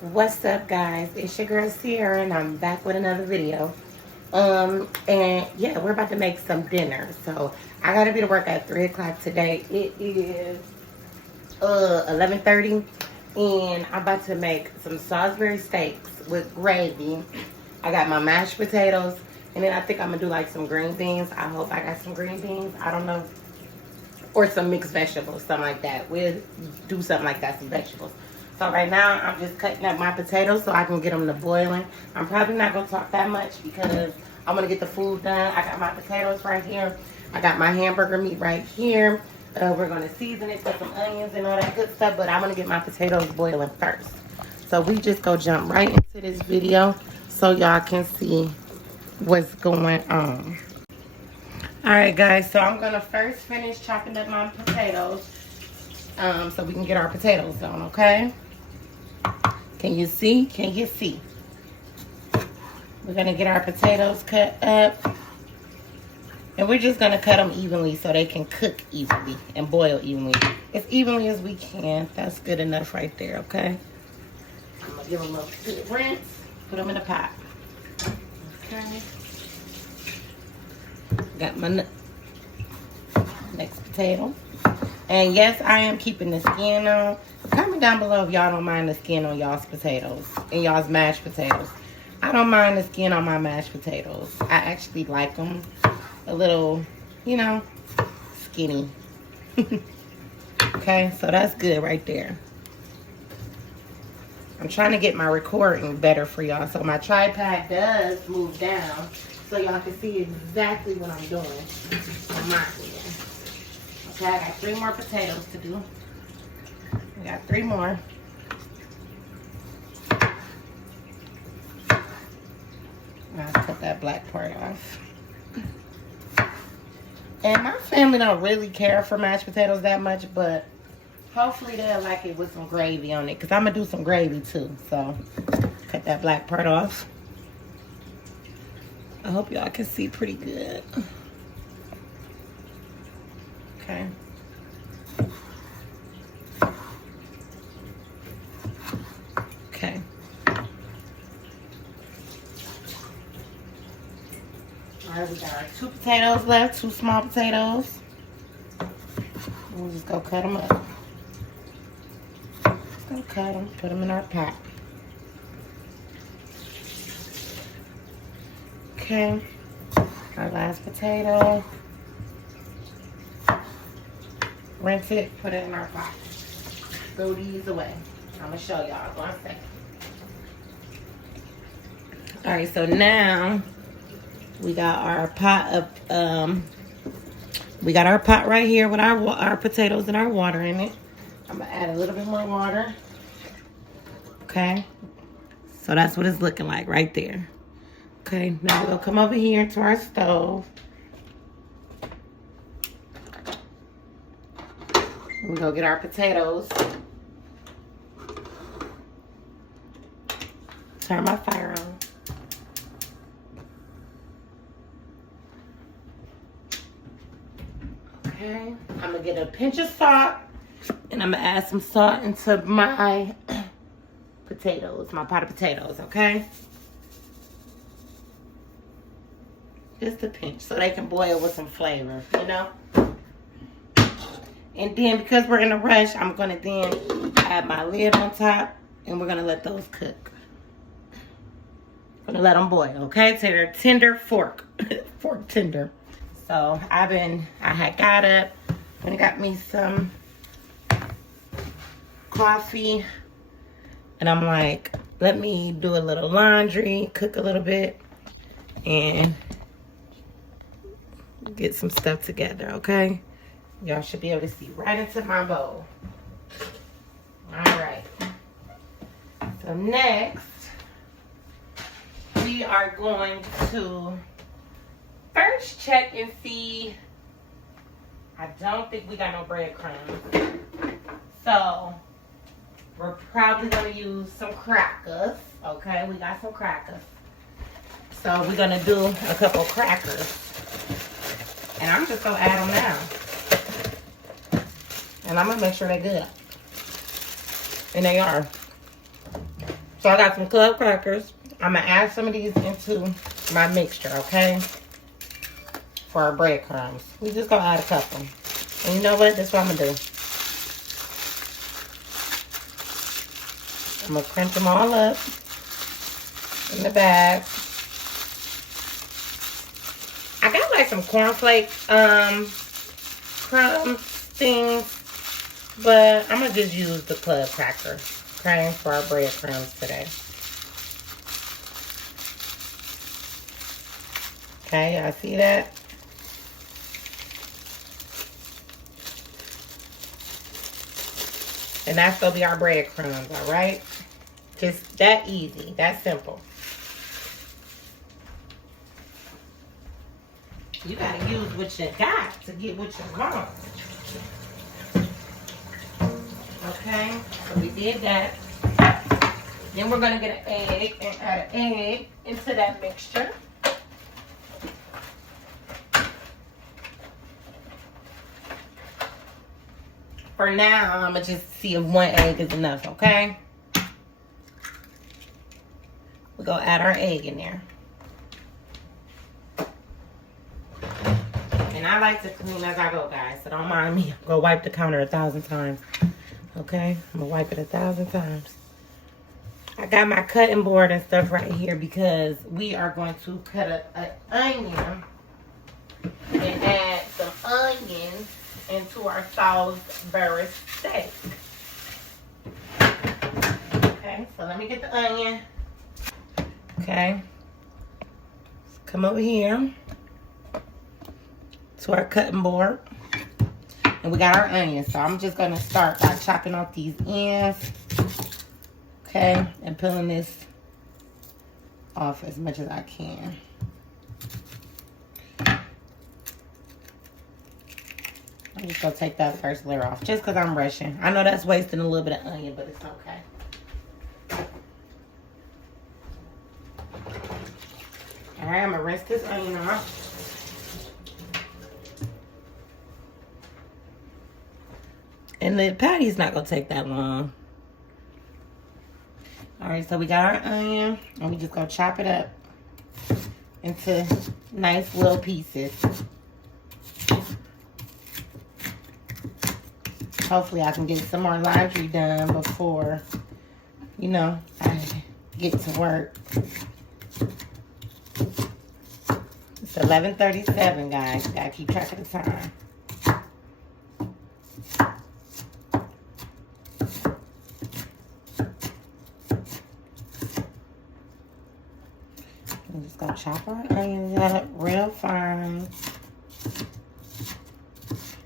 What's up, guys? It's your girl Sierra, and I'm back with another video. And yeah, we're about to make some dinner. So I gotta be to work at 3 o'clock today. It is 11:30, and I'm about to make some Salisbury steaks with gravy. I got my mashed potatoes, and then I think I'm gonna do like some green beans. I hope I got some green beans. I don't know, or some mixed vegetables, something like that. We'll do something like that, some vegetables. So right now, I'm just cutting up my potatoes so I can get them to boiling. I'm probably not going to talk that much because I'm going to get the food done. I got my potatoes right here. I got my hamburger meat right here. We're going to season it with some onions and all that good stuff, but I'm going to get my potatoes boiling first. So we just go jump right into this video so y'all can see what's going on. Alright guys, so I'm going to first finish chopping up my potatoes so we can get our potatoes done, okay? Can you see? Can you see? We're going to get our potatoes cut up. And we're just going to cut them evenly so they can cook evenly and boil evenly. As evenly as we can. That's good enough right there, okay? I'm going to give them a good rinse. Put them in a pot. Okay. Got my next potato. And yes, I am keeping the skin on. Comment down below if y'all don't mind the skin on y'all's potatoes and y'all's mashed potatoes. I don't mind the skin on my mashed potatoes. I actually like them a little, you know, skinny. Okay, so that's good right there. I'm trying to get my recording better for y'all. So my tripod does move down so y'all can see exactly what I'm doing on my end. Okay, I got 3 more potatoes to do. I got 3 more. I'll cut that black part off. And my family don't really care for mashed potatoes that much, but hopefully they'll like it with some gravy on it, because I'm going to do some gravy too. So, cut that black part off. I hope y'all can see pretty good. Okay. Okay. Alright, we got our 2 potatoes left, 2 small potatoes. We'll just go cut them up. Just go cut them, put them in our pot. Okay. Our last potato. Rinse it, put it in our pot. Throw these away. I'm going to show y'all. One second. Alright, so now we got our pot of, we got our pot right here with our potatoes and our water in it. I'm going to add a little bit more water. Okay. So that's what it's looking like right there. Okay, now we'll come over here to our stove. We're going to get our potatoes. Turn my fire on. Okay, I'm going to get a pinch of salt. And I'm going to add some salt into my potatoes, my pot of potatoes, okay? Just a pinch so they can boil with some flavor, you know? And then because we're in a rush, I'm going to then add my lid on top and we're going to let those cook. I'm going to let them boil, okay? Till they're tender fork tender. So I had got up and got me some coffee. And I'm like, let me do a little laundry, cook a little bit, and get some stuff together, okay? Y'all should be able to see right into my bowl. Alright. So next, we are going to first check and see. I don't think we got no breadcrumbs. So, we're probably going to use some crackers. Okay, we got some crackers. So, we're going to do a couple crackers. And I'm just going to add them now. And I'm going to make sure they're good. And they are. So I got some club crackers. I'm gonna add some of these into my mixture, okay? For our breadcrumbs. We just gonna add a couple. And you know what? That's what I'm gonna do. I'm gonna crunch them all up in the bag. I got like some cornflake crumbs things, but I'm gonna just use the club cracker, okay, for our breadcrumbs today. Okay, y'all see that? And that's gonna be our breadcrumbs, all right? Just that easy, that simple. You gotta use what you got to get what you want. Okay, so we did that. Then we're gonna get an egg and add an egg into that mixture. For now, I'm gonna just see if one egg is enough, okay? We're gonna add our egg in there. And I like to clean as I go, guys, so don't mind me. I'm gonna wipe the counter 1,000 times, okay? I'm gonna wipe it 1,000 times. I got my cutting board and stuff right here because we are going to cut an onion and add some onions into our Salisbury steak. Okay, so let me get the onion. Okay, let's come over here to our cutting board. And we got our onions. So I'm just gonna start by chopping off these ends. Okay, and peeling this off as much as I can. I'm just gonna take that first layer off just because I'm rushing. I know that's wasting a little bit of onion, but it's okay. All right, I'm gonna rinse this onion off. And the patty's not gonna take that long. All right, so we got our onion and we just gonna chop it up into nice little pieces. Hopefully I can get some more laundry done before, you know, I get to work. It's 11:37, guys. Gotta keep track of the time. I'm just gonna chop our onions up real fine.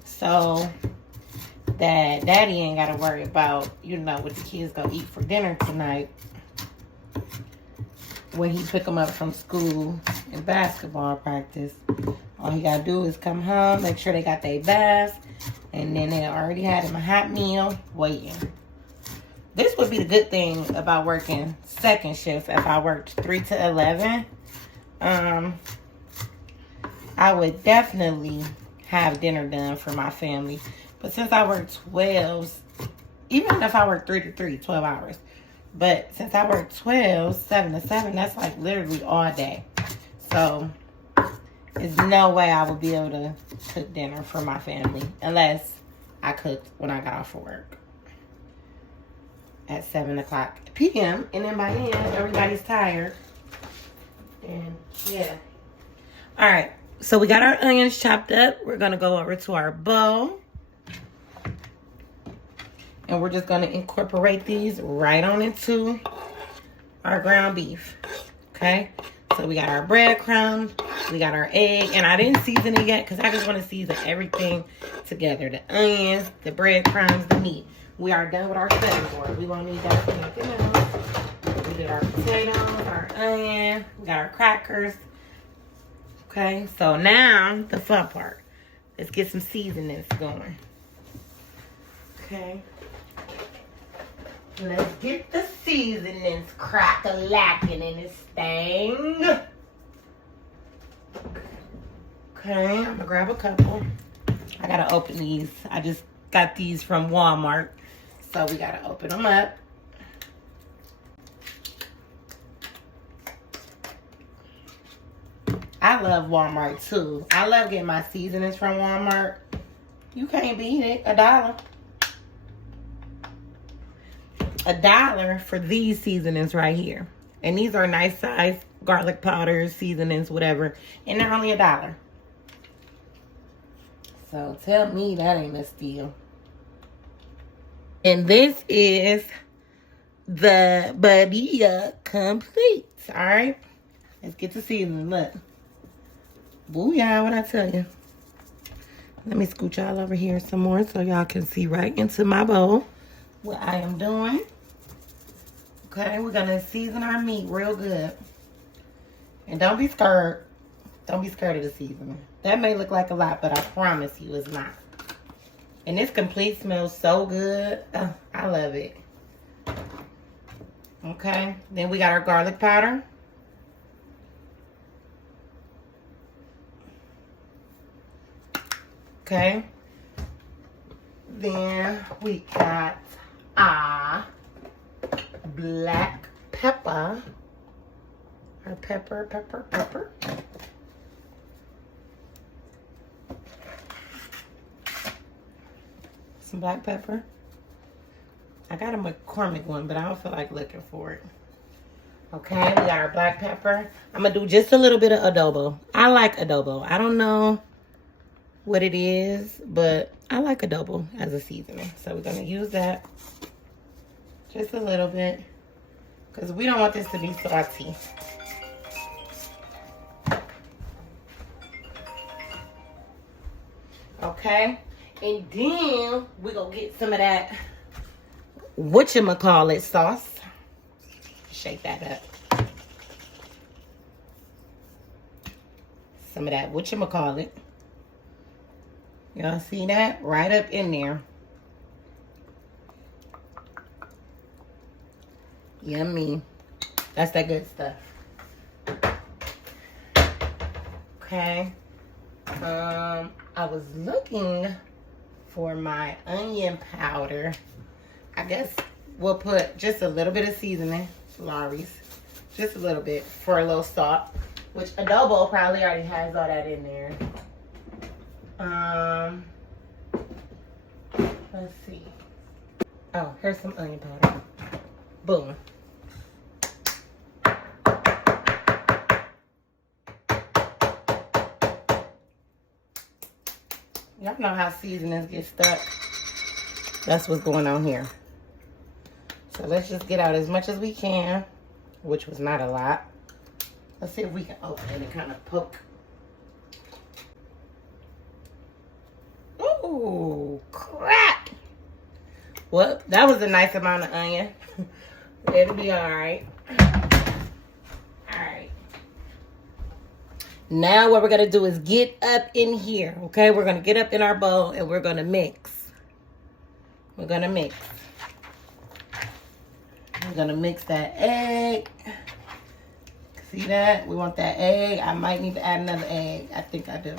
So that daddy ain't gotta worry about, you know, what the kids gonna eat for dinner tonight when he pick them up from school and basketball practice. All he gotta do is come home, make sure they got their bath, and then they already had him a hot meal waiting. This would be the good thing about working second shift. If I worked 3 to 11, I would definitely have dinner done for my family. But since I work 12s, even if I work 3 to 3, 12 hours. But since I work 12, 7 to 7, that's like literally all day. So there's no way I would be able to cook dinner for my family unless I cooked when I got off of work at 7 o'clock p.m. And then by then, everybody's tired. And yeah. All right. So we got our onions chopped up. We're going to go over to our bowl. And we're just going to incorporate these right on into our ground beef. Okay? So we got our breadcrumbs. We got our egg. And I didn't season it yet because I just want to season everything together. The onions, the breadcrumbs, the meat. We are done with our cutting board. We won't need that for nothing else. We did our potatoes, our onion. We got our crackers. Okay? So now, the fun part. Let's get some seasonings going. Okay? Let's get the seasonings crack-a-lacking in this thing. Okay, I'm gonna grab a couple. I gotta open these. I just got these from Walmart, so we gotta open them up. I love Walmart too. I love getting my seasonings from Walmart. You can't beat it. $1. $1 for these seasonings right here. And these are nice size garlic powders, seasonings, whatever. And they're only $1. So tell me that ain't a steal. And this is the Bahia complete. All right. Let's get the seasoning. Look. Booyah, what I tell you. Let me scooch y'all over here some more so y'all can see right into my bowl what I am doing. Okay, we're going to season our meat real good. And don't be scared. Don't be scared of the seasoning. That may look like a lot, but I promise you it's not. And this complete smells so good. I love it. Okay, then we got our garlic powder. Okay. Then we got black pepper. Or pepper. Some black pepper. I got a McCormick one, but I don't feel like looking for it. Okay, we got our black pepper. I'm gonna do just a little bit of adobo. I like adobo. I don't know what it is, but I like adobo as a seasoning. So we're gonna use that just a little bit because we don't want this to be salty. Okay, and then we're gonna get some of that whatchamacallit sauce. Shake that up. Some of that whatchamacallit. Y'all see that? Right up in there. Yummy. That's that good stuff. Okay. I was looking for my onion powder. I guess we'll put just a little bit of seasoning, Lawry's. Just a little bit for a little salt. Which adobo probably already has all that in there. Let's see. Oh, here's some onion powder. Boom. Y'all know how seasonings get stuck. That's what's going on here. So let's just get out as much as we can, which was not a lot. Let's see if we can open it and kind of poke. Ooh, crap. Well, that was a nice amount of onion. It'll be all right. All right. Now what we're going to do is get up in here, okay? We're going to get up in our bowl and we're going to mix. We're going to mix. We're going to mix that egg. See that? We want that egg. I might need to add another egg. I think I do.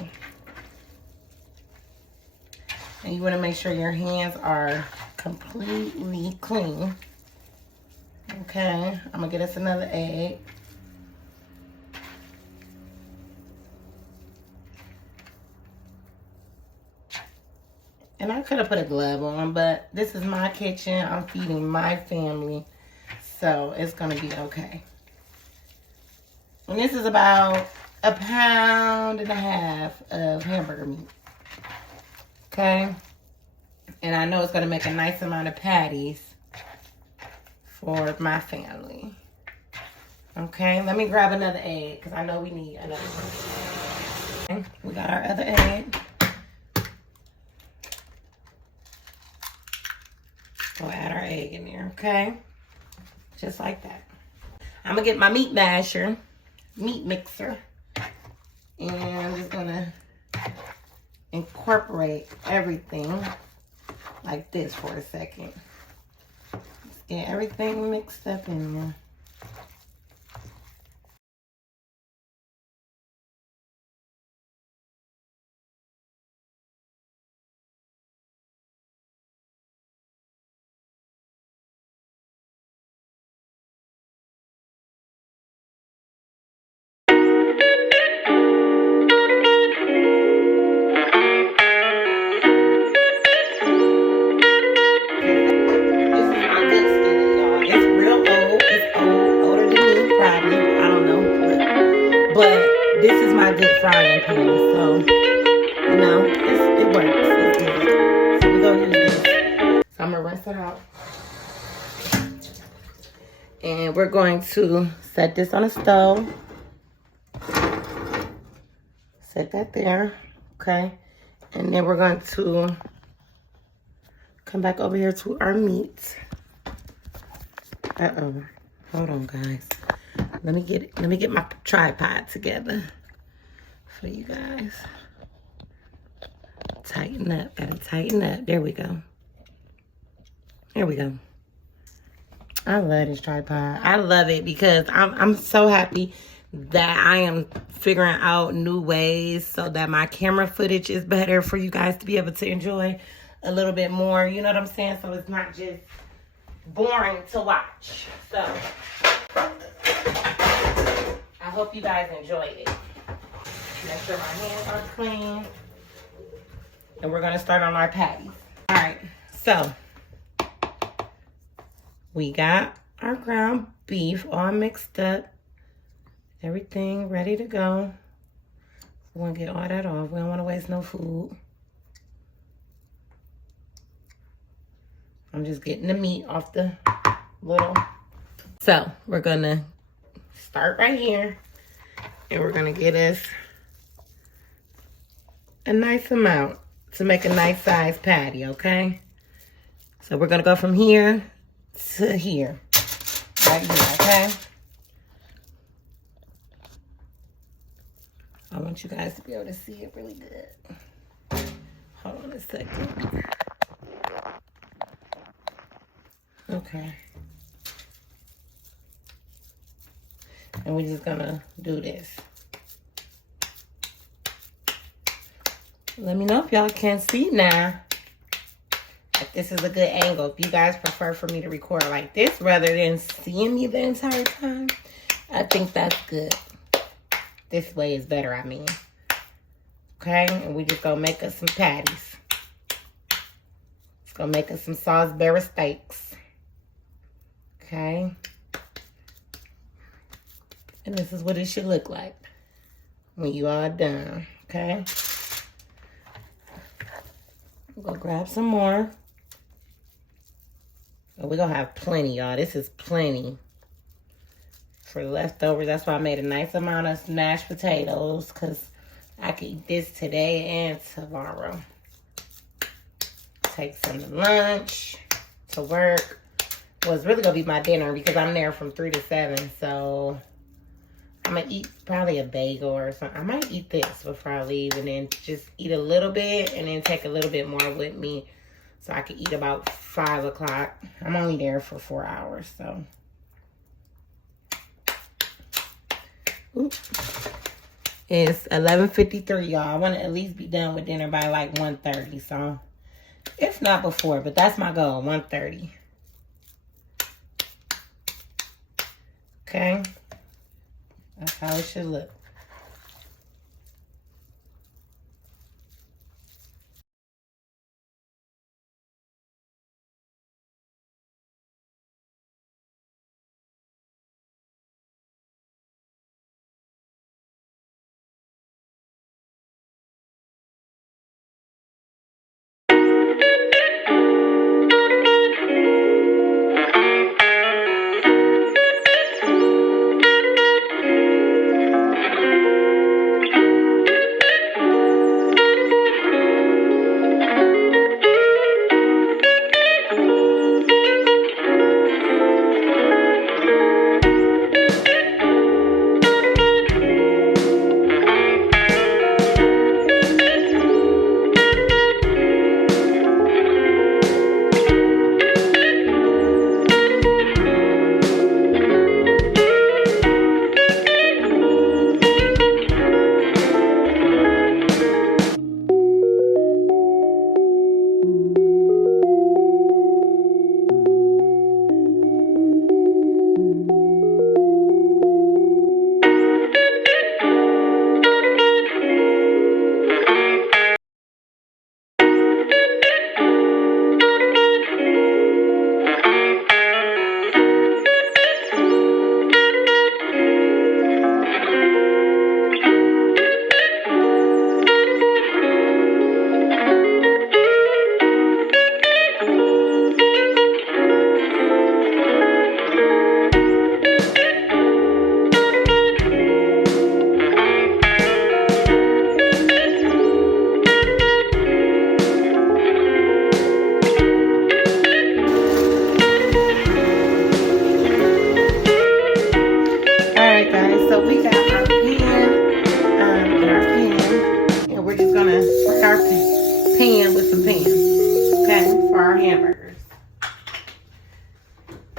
And you want to make sure your hands are completely clean. Okay, I'm going to get us another egg. And I could have put a glove on, but this is my kitchen. I'm feeding my family. So it's going to be okay. And this is about 1.5 pounds of hamburger meat. Okay. And I know it's going to make a nice amount of patties for my family. Okay. Let me grab another egg because I know we need another one. Okay. We got our other egg. We'll add our egg in there. Okay. Just like that. I'm going to get my meat masher. Meat mixer, and I'm just gonna incorporate everything like this for a second. Just get everything mixed up in there. frying pan. So, you know, it works. It's good. So we're going to use this. So I'm going to rinse it out. And we're going to set this on a stove. Set that there. Okay. And then we're going to come back over here to our meat. Uh-oh. Hold on, guys. Let me get my tripod together for you guys. Tighten up. Gotta tighten up. There we go. There we go. I love this tripod. I love it because I'm so happy that I am figuring out new ways so that my camera footage is better for you guys to be able to enjoy a little bit more. You know what I'm saying? So it's not just boring to watch. So I hope you guys enjoy it. Make sure my hands are clean. And we're gonna start on our patties. All right, so we got our ground beef all mixed up. Everything ready to go. We wanna get all that off. We don't wanna waste no food. I'm just getting the meat off the little. So we're gonna start right here. And we're gonna get us a nice amount to make a nice size patty, okay? So we're gonna go from here to here, right here, okay? I want you guys to be able to see it really good. Hold on a second. Okay. And we're just gonna do this. Let me know if y'all can see now. If this is a good angle. If you guys prefer for me to record like this rather than seeing me the entire time, I think that's good. This way is better, I mean. Okay, and we just gonna make us some patties. It's gonna make us some Salisbury steaks. Okay. And this is what it should look like when you are done, okay? We're gonna grab some more. Oh, we're gonna have plenty, y'all. This is plenty for leftovers. That's why I made a nice amount of mashed potatoes, because I can eat this today and tomorrow. Take some to lunch, to work. Well, it's really gonna be my dinner because I'm there from 3 to 7, so I'm gonna eat probably a bagel or something. I might eat this before I leave and then just eat a little bit and then take a little bit more with me so I can eat about 5 o'clock. I'm only there for 4 hours, so. Oops. It's 11:53, y'all. I want to at least be done with dinner by like 1:30, so. If not before, but that's my goal, 1:30. Okay. That's how it should look.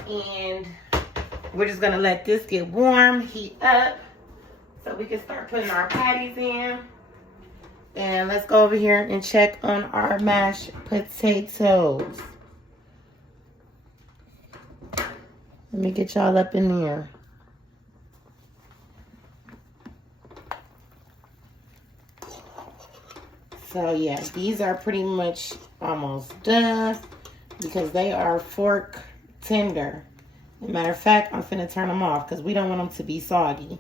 And we're just gonna let this get warm, heat up, so we can start putting our patties in. And let's go over here and check on our mashed potatoes. Let me get y'all up in there. So yeah, these are pretty much almost done because they are fork tender. As a matter of fact, I'm finna turn them off because we don't want them to be soggy.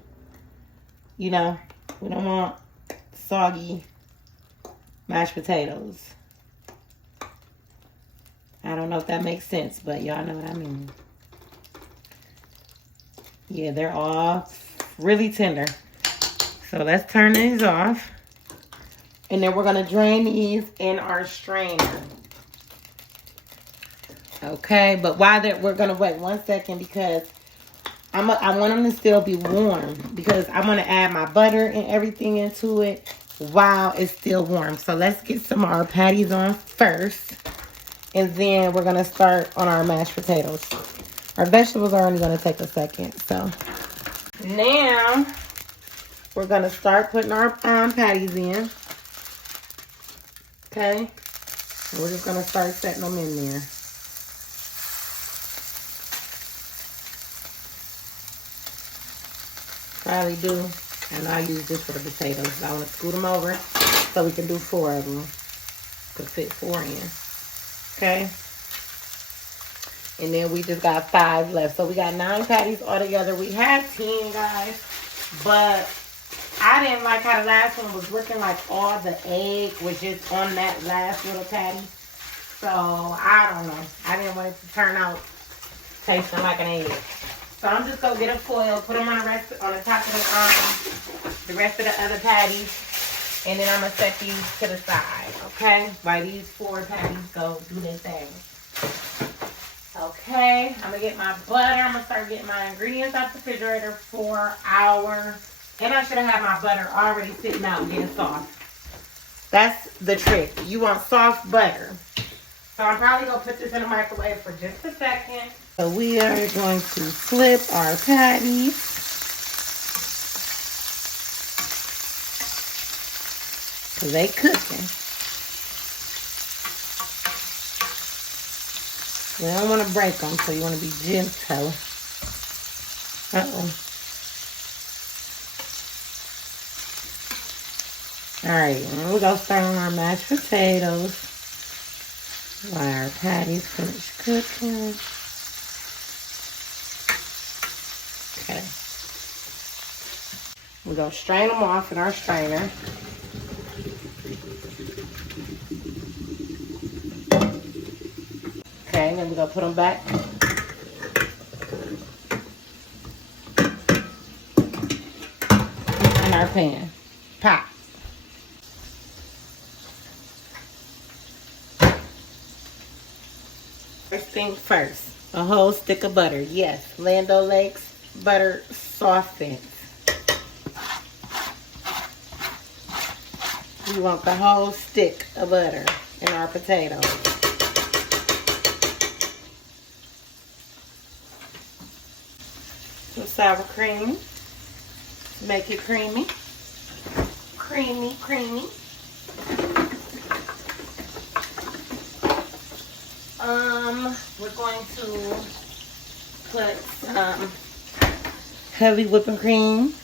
You know, we don't want soggy mashed potatoes. I don't know if that makes sense, but y'all know what I mean. Yeah, they're all really tender. So let's turn these off. And then we're going to drain these in our strainer. Okay, but while that, we're going to wait 1 second because I want them to still be warm. Because I want to add my butter and everything into it while it's still warm. So let's get some of our patties on first. And then we're going to start on our mashed potatoes. Our vegetables are only going to take a second. So now we're going to start putting our patties in. Okay. And we're just going to start setting them in there. Probably do. And I use this for the potatoes. I want to scoot them over so we can do 4 of them. Could fit 4 in. Okay. And then we just got 5 left. So we got 9 patties altogether. We had 10, guys. But I didn't like how the last one was looking, like all the egg was just on that last little patty. So I don't know. I didn't want it to turn out tasting like an egg. So I'm just gonna get a foil, put them on the top of the rest of the other patties, and then I'm gonna set these to the side, okay? While these 4 patties go do their thing. Okay, I'm gonna get my butter. I'm gonna start getting my ingredients out the refrigerator for our, and I should have had my butter already sitting out getting soft. That's the trick. You want soft butter. So I'm probably gonna put this in the microwave for just a second. So we are going to flip our patties. Cause they cooking. We don't want to break them, so you want to be gentle. Alright, and we're going to start on our mashed potatoes. While our patties finish cooking. Okay. We're going to strain them off in our strainer. Okay, and then we're going to put them back. In our pan. Pop. First thing first, a whole stick of butter. Yes, Land O'Lakes butter softens. We want the whole stick of butter in our potatoes. Some sour cream. Make it creamy. Creamy, creamy. We're going to put some heavy whipping cream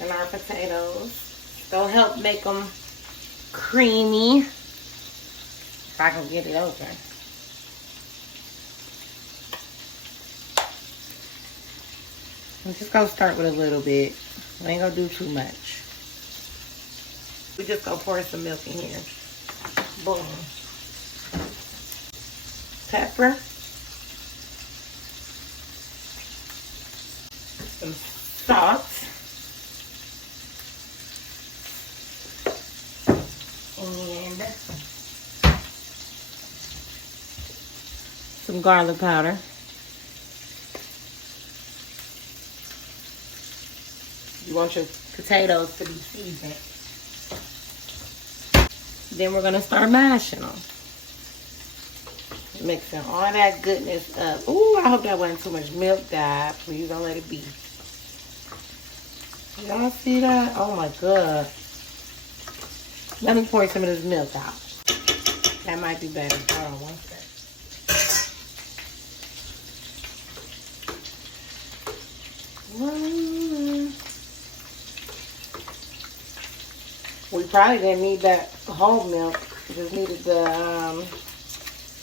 in our potatoes. It'll help make them creamy. If I can get it open. I'm just gonna start with a little bit. I ain't gonna do too much. We just gonna pour some milk in here. Boom. Pepper. Some salt. And some garlic powder. You want your potatoes to be seasoned. Then we're going to start mashing them. Mixing all that goodness up. Ooh, I hope that wasn't too much milk, guys. Please don't let it be. Y'all see that? Oh my God. Let me pour some of this milk out. That might be better. Hold on one second. We probably didn't need that whole milk. We just needed the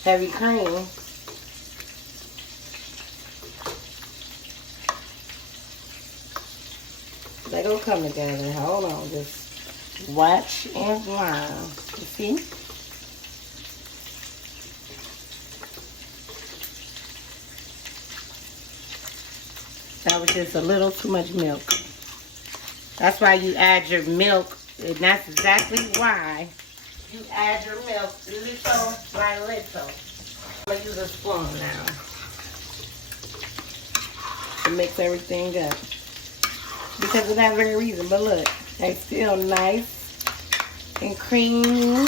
heavy cream. They gonna come together. Hold on, just watch and learn. You see? That was just a little too much milk. That's why you add your milk, and that's exactly why you add your milk little by little. I'm gonna use a spoon now to mix everything up. Because of that very reason. But look, they still nice and creamy.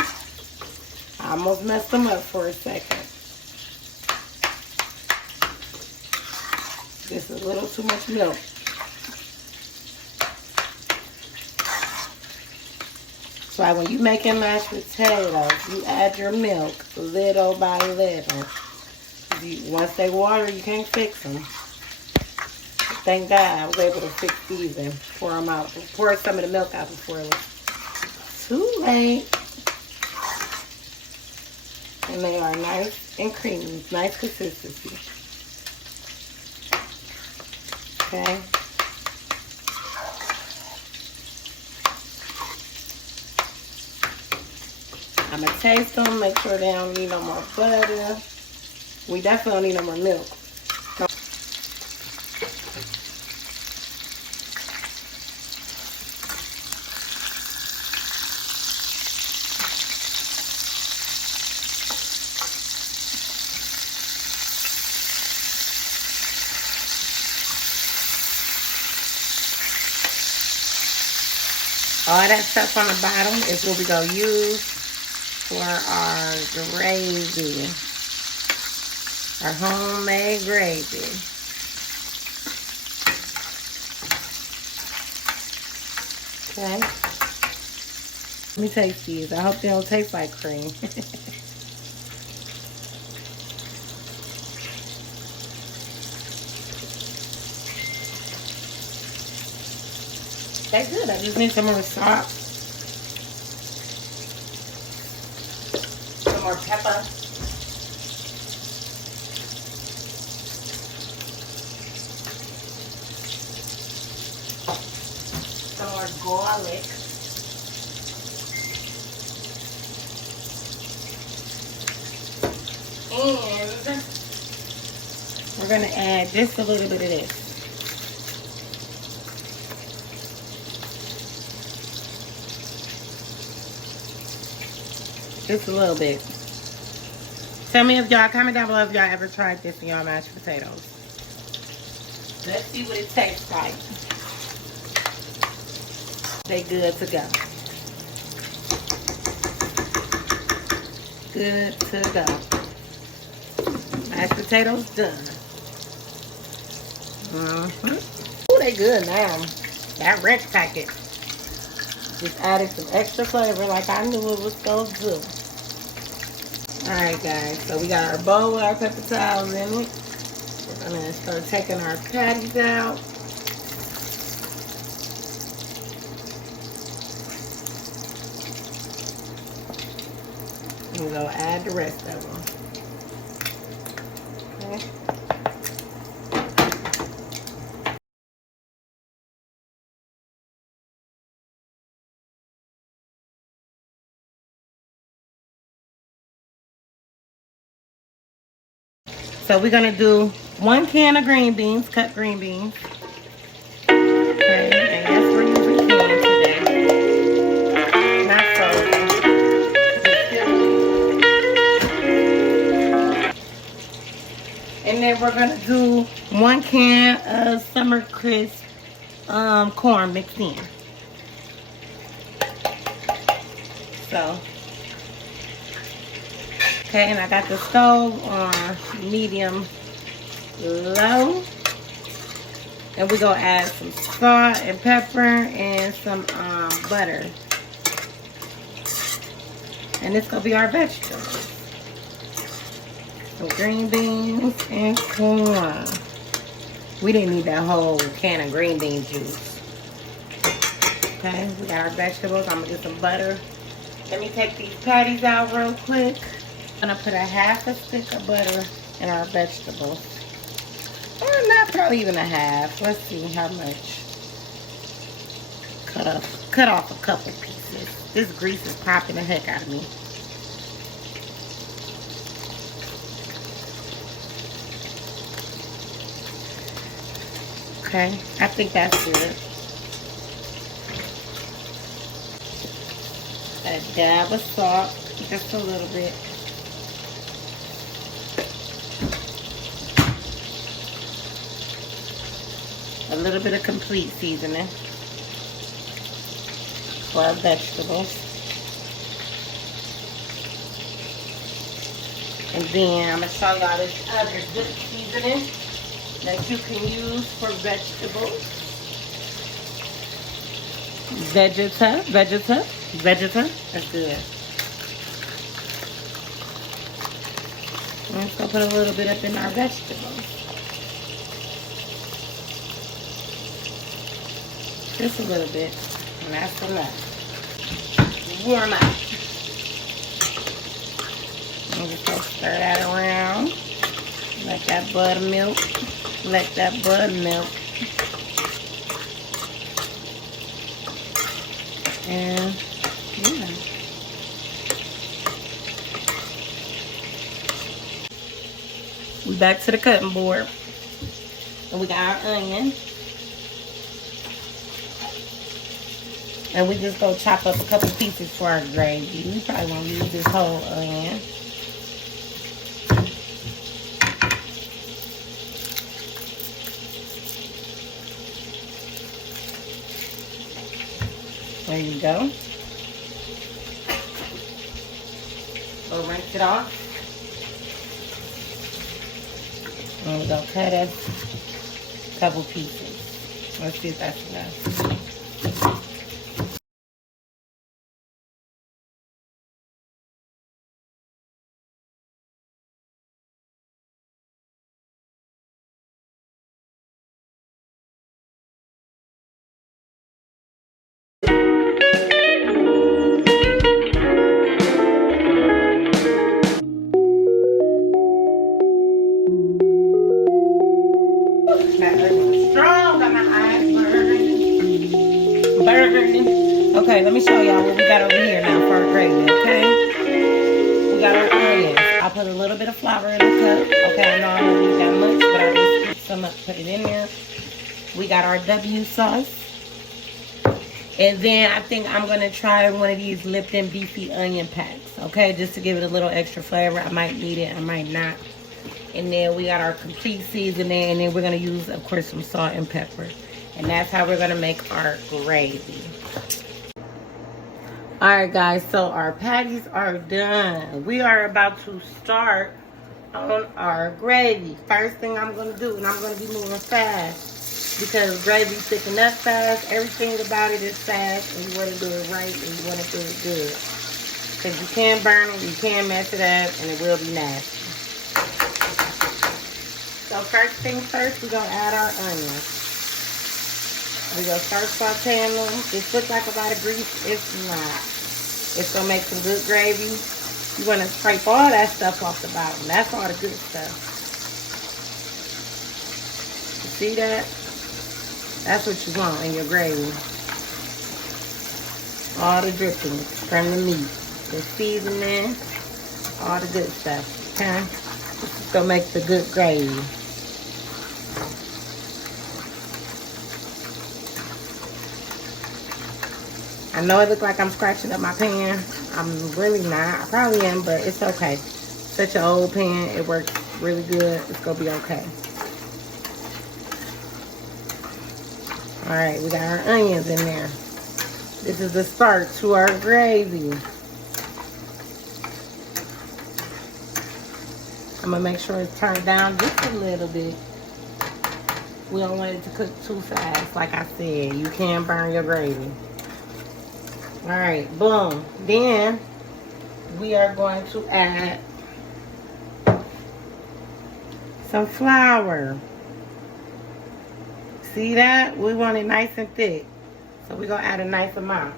I almost messed them up for a second. Just a little too much milk. So when you making mashed potatoes, you add your milk little by little. Once they water, you can't fix them. Thank God I was able to fix these and pour them out. Pour some of the milk out before it was too late. And they are nice and creamy. Nice consistency. Okay. I'm going to taste them. Make sure they don't need no more butter. We definitely don't need no more milk. All that stuff on the bottom is what we're going to use for our gravy. Our homemade gravy. Okay. Let me taste these. I hope they don't taste like cream. That's good. I just need some more salt. Some more pepper. Some more garlic. And we're going to add just a little bit of this. Just a little bit. Tell me if y'all, comment down below if y'all ever tried this in y'all mashed potatoes. Let's see what it tastes like. They good to go. Good to go. Mashed potatoes done. Ooh, they good now. That red packet just added some extra flavor like I knew it was supposed to do. Alright guys, so we got our bowl with our paper towels in it. We're going to start taking our patties out. And we're going to add the rest of them. Okay. So we're going to do 1 can of green beans, cut green beans. Okay, and yes, we're using cans today. Not frozen. And then we're going to do 1 can of Summer Crisp corn mixed in. So Okay, and I got the stove on medium low. And we're gonna add some salt and pepper and some butter. And this gonna be our vegetables. Some green beans and corn. We didn't need that whole can of green bean juice. Okay, we got our vegetables. I'm gonna get some butter. Let me take these patties out real quick. I'm gonna put a half a stick of butter in our vegetables. Or not, probably even a half. Let's see how much. Cut off a couple pieces. This grease is popping the heck out of me. Okay, I think that's good. A dab of salt, just a little bit. A little bit of complete seasoning for our vegetables. And then I'm going to show y'all this other good seasoning that you can use for vegetables. Vegeta. That's good. Let's go put a little bit up in our vegetables. Just a little bit, and that's enough. Warm up. And just go stir that around. Let that butter melt. Let that butter melt. And yeah. We back to the cutting board. And we got our onion. And we just go chop up a couple pieces for our gravy. We probably won't use this whole onion. There you go. We'll rinse it off. And we're going to cut a couple pieces. Let's see if that's enough. Okay, let me show y'all what we got over here now for our gravy, okay? We got our onions. I put a little bit of flour in the cup. Okay, I know I don't use that much, but I just put some up, put it in there. We got our W sauce. And then I think I'm going to try one of these Lipton beefy onion packs, okay? Just to give it a little extra flavor. I might need it, I might not. And then we got our complete seasoning, and then we're going to use, of course, some salt and pepper. And that's how we're going to make our gravy. Alright guys, so our patties are done. We are about to start on our gravy. First thing I'm going to do, and I'm going to be moving fast, because gravy thicking up fast. Everything about it is fast, and you want to do it right, and you want to do it good. Because you can burn it, you can mess it up, and it will be nasty. So first things first, we're going to add our onions. We're going to start sauteing them. This looks like a lot of grease. It's not. It's going to make some good gravy. You want to scrape all that stuff off the bottom. That's all the good stuff. You see that? That's what you want in your gravy. All the drippings from the meat. The seasoning. All the good stuff. Okay? This is going to make the good gravy. I know it looks like I'm scratching up my pan. I'm really not. I probably am, but it's okay. Such an old pan. It works really good. It's going to be okay. Alright, we got our onions in there. This is the start to our gravy. I'm gonna make sure it's turned down just a little bit. We don't want it to cook too fast. Like I said, you can burn your gravy. All right, boom. Then we are going to add some flour. See that? We want it nice and thick. So we're gonna add a nice amount.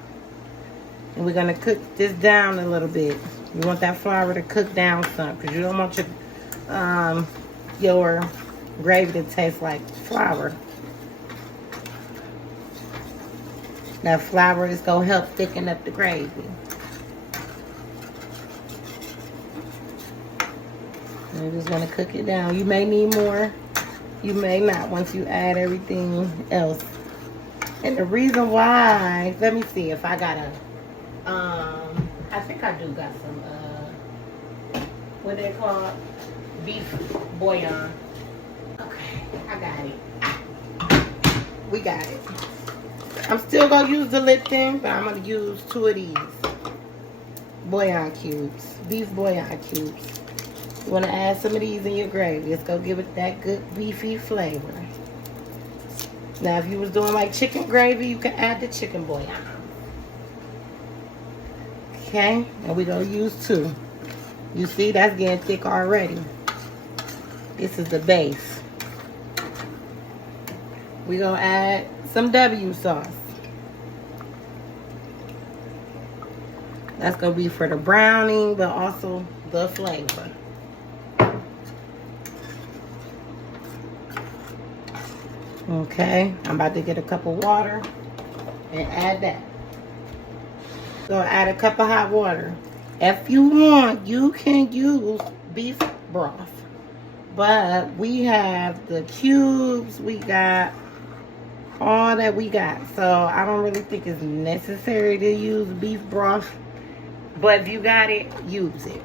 And we're gonna cook this down a little bit. You want that flour to cook down some, because you don't want your gravy to taste like flour. That flour is gonna help thicken up the gravy. And you're just gonna cook it down. You may need more, you may not once you add everything else. And the reason why, let me see if I got a, I think I do got some, what they call beef bouillon. Okay, I got it. We got it. I'm still gonna use the Lipton, but I'm gonna use 2 of these bouillon cubes, beef bouillon cubes. You wanna add some of these in your gravy. It's gonna give it that good beefy flavor. Now, if you was doing like chicken gravy, you can add the chicken bouillon. Okay, and we're gonna use 2. You see, that's getting thick already. This is the base. We're gonna add some W sauce. That's gonna be for the browning, but also the flavor. Okay, I'm about to get a cup of water and add that. So add a cup of hot water. If you want, you can use beef broth. But we have the cubes, we got all that we got. So I don't really think it's necessary to use beef broth. But if you got it, use it.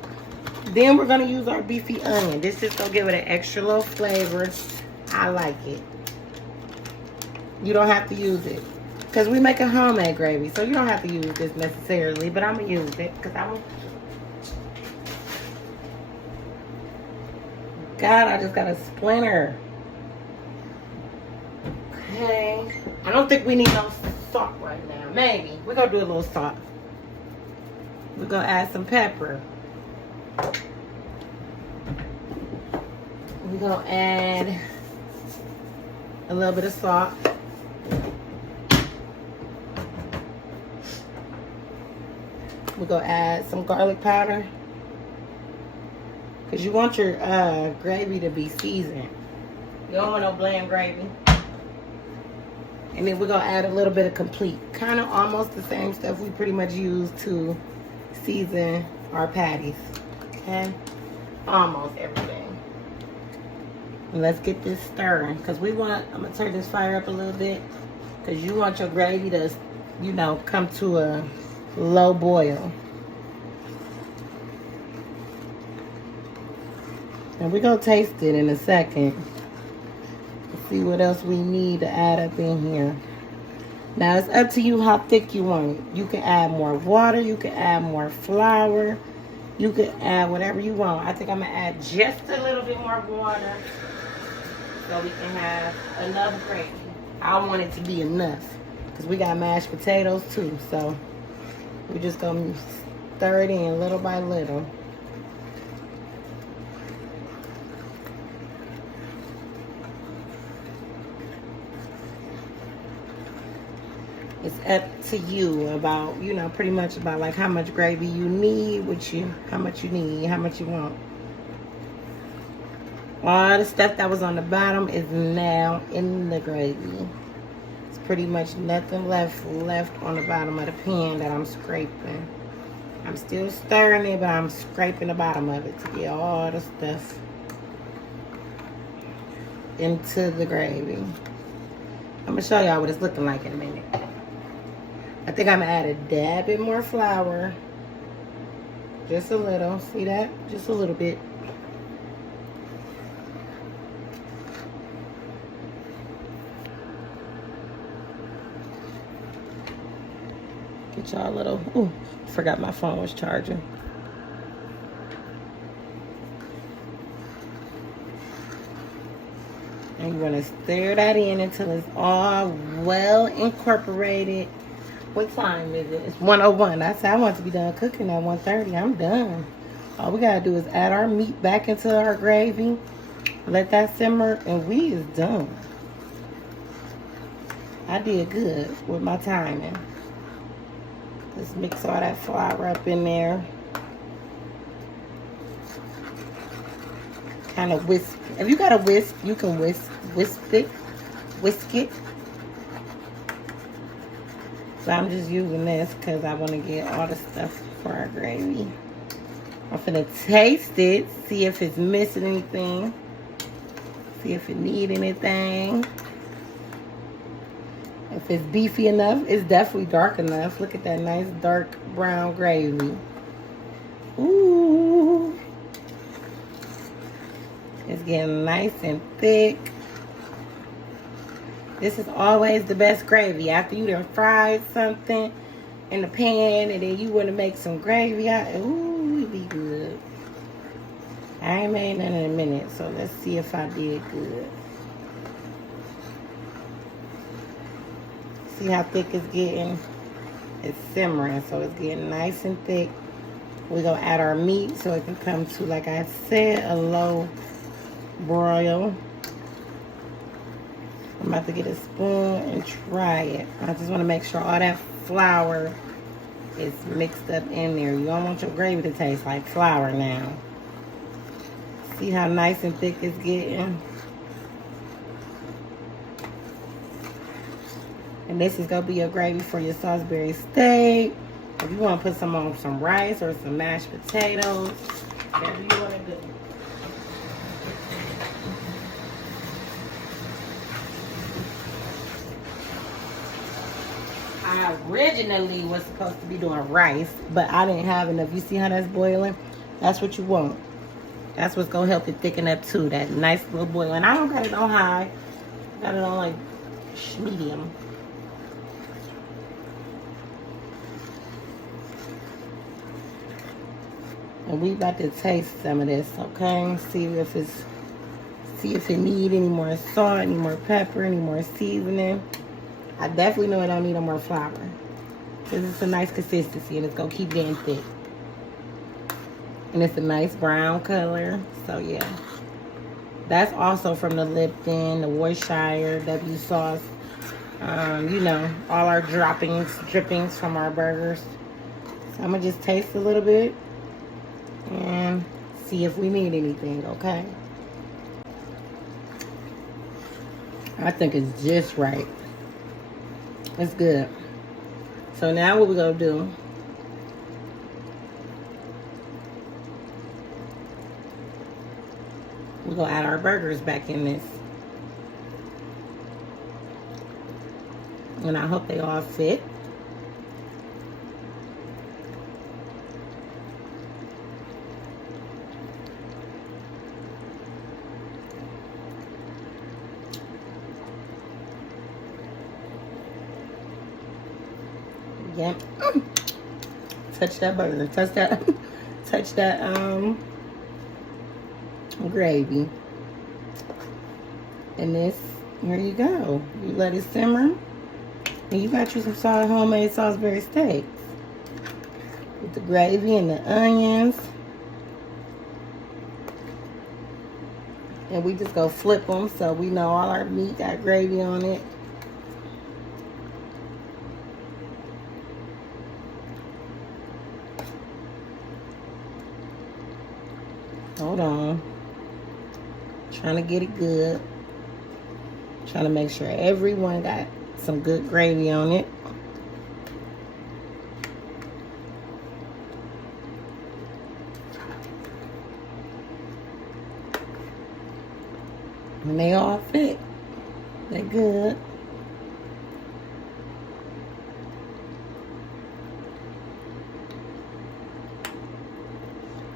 Then we're gonna use our beefy onion. This is gonna give it an extra little flavor. I like it. You don't have to use it, because we make a homemade gravy, so you don't have to use this necessarily, but I'm gonna use it because God, I just got a splinter. Okay, I don't think we need no salt right now. Maybe we're gonna do a little salt. We're gonna add some pepper. We're gonna add a little bit of salt. We're gonna add some garlic powder, because you want your gravy to be seasoned. You don't want no bland gravy. And then we're gonna add a little bit of complete, kind of almost the same stuff we pretty much use to season our patties. Okay, almost everything. And let's get this stirring, because we want, I'm gonna turn this fire up a little bit, because you want your gravy to, you know, come to a low boil. And we're gonna taste it in a second. Let's see what else we need to add up in here. Now it's up to you how thick you want it. You can add more water, you can add more flour, you can add whatever you want. I think I'm gonna add just a little bit more water so we can have enough gravy. I want it to be enough, because we got mashed potatoes too, so we're just gonna stir it in little by little. It's up to you about, you know, pretty much about like how much gravy you need, how much you need, how much you want. All the stuff that was on the bottom is now in the gravy. It's pretty much nothing left on the bottom of the pan that I'm scraping. I'm still stirring it, but I'm scraping the bottom of it to get all the stuff into the gravy. I'm gonna show y'all what it's looking like in a minute. I think I'm gonna add a dab bit more flour. Just a little, see that? Just a little bit. Get y'all a little, ooh, forgot my phone was charging. And you want to stir that in until it's all well incorporated. What time is it? It's 1:01. I said I want to be done cooking at 1:30. I'm done. All we got to do is add our meat back into our gravy. Let that simmer, and we is done. I did good with my timing. Just mix all that flour up in there. Kind of whisk. If you got a whisk, you can whisk it. So I'm just using this because I want to get all the stuff for our gravy. I'm finna taste it, see if it's missing anything, see if it need anything. If it's beefy enough, it's definitely dark enough. Look at that nice dark brown gravy. Ooh. It's getting nice and thick. This is always the best gravy. After you done fried something in the pan and then you want to make some gravy out, ooh, it be good. I ain't made none in a minute, so let's see if I did good. See how thick it's getting? It's simmering, so it's getting nice and thick. We're going to add our meat so it can come to, like I said, a low broil. I'm about to get a spoon and try it. I just want to make sure all that flour is mixed up in there. You don't want your gravy to taste like flour now. See how nice and thick it's getting? And this is going to be your gravy for your Salisbury steak. If you want to put some on some rice or some mashed potatoes, whatever you want to do. I originally was supposed to be doing rice, but I didn't have enough. You see how that's boiling? That's what you want. That's what's going to help it thicken up too. That nice little boil. And I don't got it on high. I got it on like medium. And we about to taste some of this, okay? See if it need any more salt, any more pepper, any more seasoning. I definitely know I don't need no more flour. Because it's a nice consistency and it's going to keep getting thick. And it's a nice brown color. So, yeah. That's also from the Lipton, the Worcestershire, W sauce. You know, all our drippings from our burgers. So, I'm going to just taste a little bit. And see if we need anything, okay? I think it's just right. It's good. So now what we're going to do, we're going to add our burgers back in this. And I hope they all fit. Yep. Touch that burger. Touch that gravy. And this, here you go. You let it simmer. And you got you some homemade Salisbury steaks. With the gravy and the onions. And we just go flip them so we know all our meat got gravy on it. Hold on. Trying to get it good. Trying to make sure everyone got some good gravy on it. And they all fit. They're good.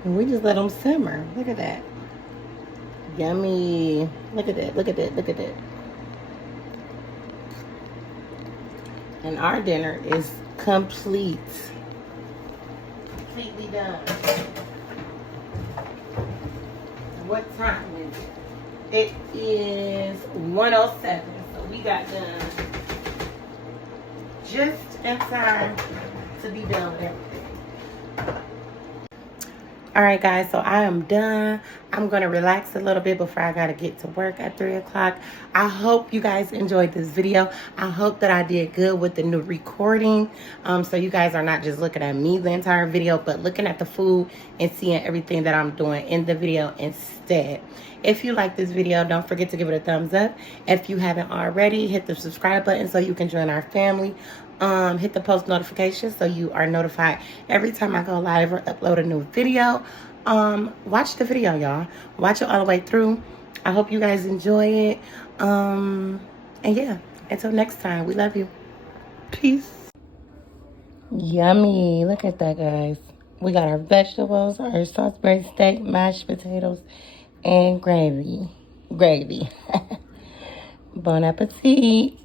And we just let them simmer. Look at that. Yummy. Look at that. Look at that. Look at that. And our dinner is complete. Completely done. What time is it? It is 1:07, so we got done just in time to be done with it. All right, guys, so I am done. I'm going to relax a little bit before I got to get to work at 3 o'clock. I hope you guys enjoyed this video. I hope that I did good with the new recording. So you guys are not just looking at me the entire video, but looking at the food and seeing everything that I'm doing in the video instead. If you like this video, don't forget to give it a thumbs up. If you haven't already, hit the subscribe button so you can join our family. Hit the post notifications so you are notified every time I go live or upload a new video. Watch the video, y'all. Watch it all the way through. I hope you guys enjoy it. And yeah, until next time, we love you. Peace. Yummy. Look at that, guys. We got our vegetables, our Salisbury steak, mashed potatoes, and gravy. Bon appetit.